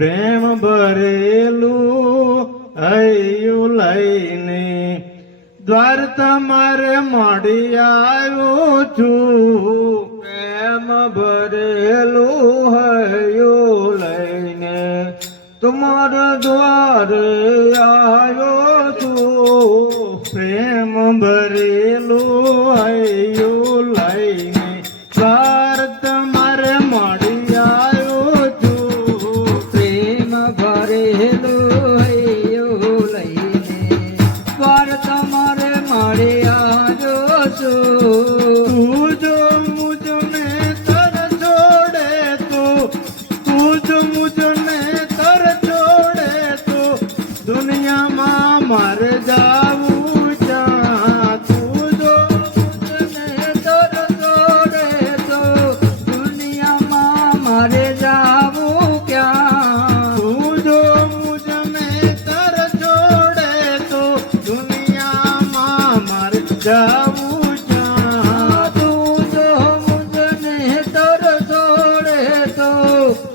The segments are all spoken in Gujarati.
પ્રેમ ભરેલું હૈયું લઈને દ્વાર તમારે મળી આવ્યો છું. પ્રેમ ભરેલું હૈયું લઈને તમારા દ્વારે આવ્યો છું. પ્રેમ ભરેલું હૈયું લઈને દ્વાર તમારે મળી આવ્યો છું. પ્રેમ ભરેલું હૈયું લઈને દ્વાર તમારે મળી આવ્યો છું. તું જો મુझને તર છોડે તો તું જો મુझને તર છોડે તો દુનિયામાં મારે જાવું ક્યાં. તું જો મુझને તર છોડે તો દુનિયામાં મારે જાવું ક્યાં. તું જો મુझને તર છોડે તો દુનિયામાં મારે જાવું ક્યાં. તું જો મુझને તર છોડે તો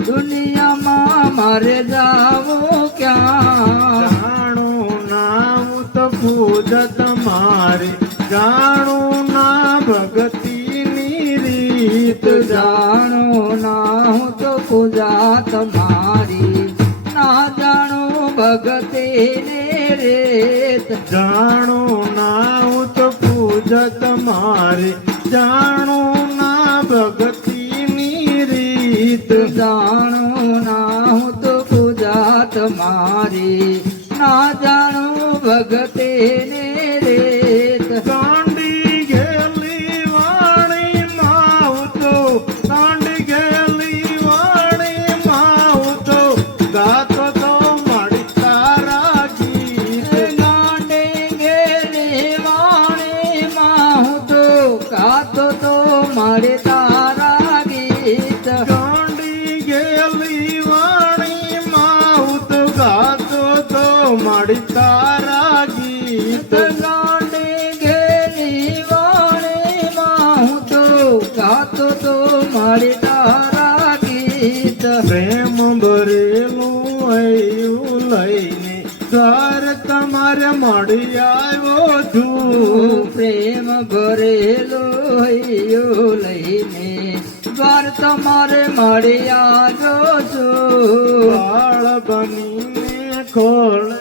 દુનિયામાં મારે જાવું ક્યાં. જાણું ના હું તો પૂજા તમારી, જાણું ના ભગતીની રીત. જાણું ના હું તો પૂજા તમારી, ના જાણું ભગતીને રેત. જાણું ના હું તો પૂજા તમારી, જાણું ના ભગતીની રીત. જાણું ના હું તો પૂજા તમારી, ના જાણું ભગતીને રેત. કાંડી ગયેલી વાણી માં તો, કાંડી ગયેલી વાણી માં તો ગાતો તો મારી તારા ગીત. ગાંડે ગેલી વાણીમાં હું તો ગાતો તો મારે તારા ગીત. કાંડી ગયેલી વાણી માં તો ગાતો તો મારી તારા ગીત. ગાંડે ગેલી વાણીમાં હું તો ગાતો તો મારે તારા ગીત. પ્રેમ ભરેલું હૈયું લઈને દ્વાર તમારે મળી આવ્યો છું. પ્રેમ ભરેલો હૈયું લઈને દ્વાર તમારે મળી આવ્યો છું. બાળ બનીને ખોળે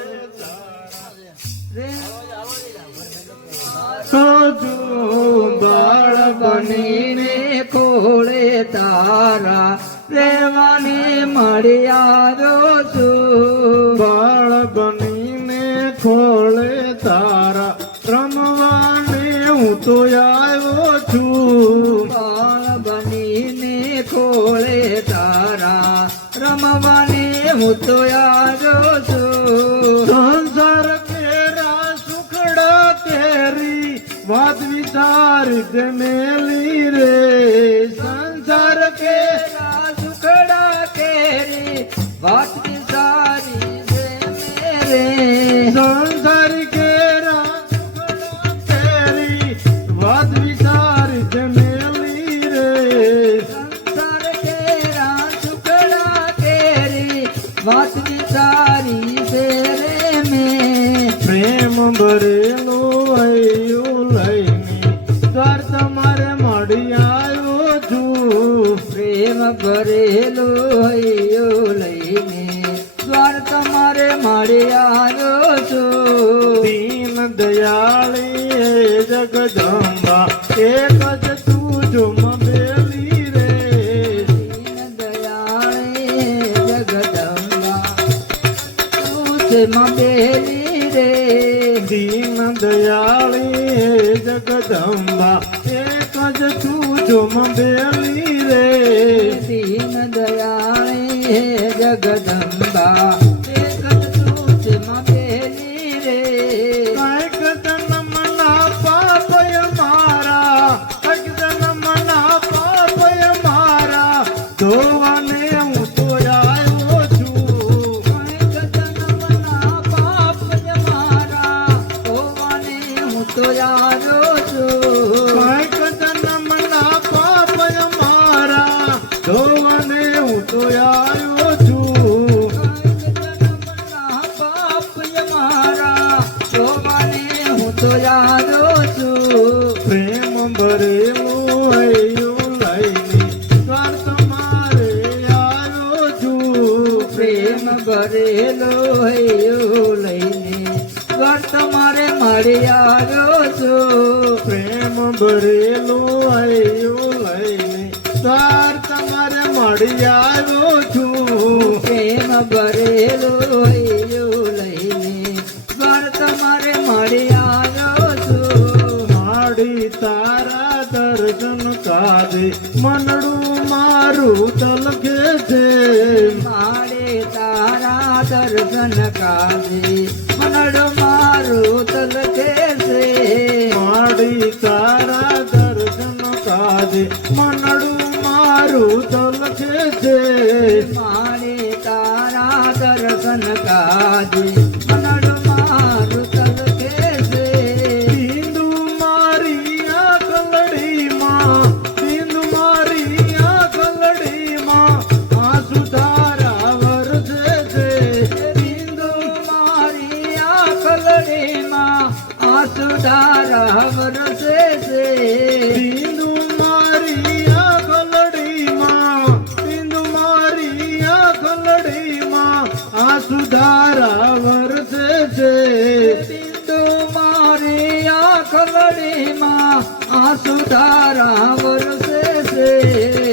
સોજું બાળ બનીને ખોળે તારા રેવાની મળી આવ્યો છું. બાળ બનીને ખોળે તારા રમવાને હું તો આવ્યો છું. બાળ બનીને ખોળે તારા રમવાને હું તો આવ્યો છું. સંસાર કેરા સુખડા કેરી વાત વિચારી તે મેલી રે. સંસાર કે સુખડા કેરી વાત સારી છે મેરે. સંસાર કેરા સુખડા કેરી વાત વિચારી તે મેલી રે. સંસાર કેરા સુખડા કેરી વાત સારી છે રે મેં. પ્રેમ ભરેલો હૈયું લઈને દ્વાર તમારે મળી આવ્યો છું. પ્રેમ ભરેલો હૈયો લઈને દ્વાર તમારે મળી આવ્યો છું. દીન દયાળી હે જગદંબા એક જ તું જુમ બેલી રે. દીન દયાળી જગદંબા તું છે માં બેલી રે. દીન દયાળી હે જગદંબા એક જ તું જુમ બેલી રે. દીન દયાળી હે જગદંબા એક જ તું છે માં બેલી રે. કાંઈક જન્મના પાપય મારા, કાંઈક જન્મના પાપય મારા ધોવાને હું તો આવ્યો છું. કાંઈક જન્મના પાપ મારા ધોવાને હું તો આવ્યો છું. કાંઈક જન્મના પાપય મારા ધોવાને હું તો આવ્યો છું. પ્રેમ ભરેલો હૈયું લઈને ઘર તમારે મળી આવ્યો છું પ્રેમ ભરેલું હૈયું લઈને દ્વાર તમારે મળી આવ્યો છું પ્રેમ ભરેલો હૈયું લઈને ઘર તમારે મળી આવ્યો છું માડી તારા દર્શન કાજે મનડું મારું તલકે છે મારે તારા દર્શન કાજે મનડો મારું તલકે છે માડી તારા દર્શન કાજે મનડું મારું તલકે છે મારે તારા દર્શન કાજે મનડો મારું તલકે છે બિંદુ મારી આ કલડીમાં બિંદુ મારી આ કલડીમાં આંસુ ધારા વરસે છે બિંદુ મારી આંખલડીમાં આંસુ ધારા વરસે છે બિંદુ મારી આ કલડીમાં બિંદુ મારી આ કલડીમાં આંસુ ધારા વરસે છે બિંદુ મારી આંખલડીમાં આંસુ ધારા વરસે છે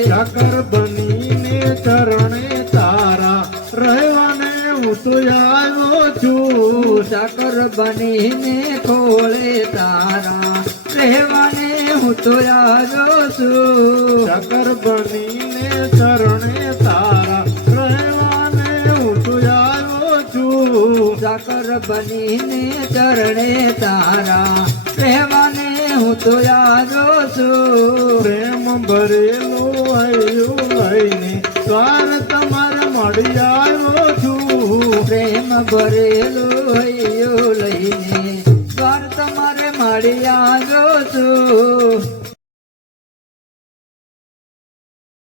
સાકર બનીને ચરણે તારા રહેવાને હું તો આવ્યો છું સાકર બનીને ખોળે તારા રહેવાને હું તો આવ્યો છું સાકર બનીને ચરણે તારા રહેવાને હું તો આવ્યો છું સાકર બનીને ચરણે તારા રહેવાને હું તો આવ્યો છું પ્રેમ ભરેલું હૈયું લઈને દ્વાર તમારે મળી આવ્યો છું પ્રેમ ભરેલું હૈયું લઈને દ્વાર તમારે મળી આવ્યો છું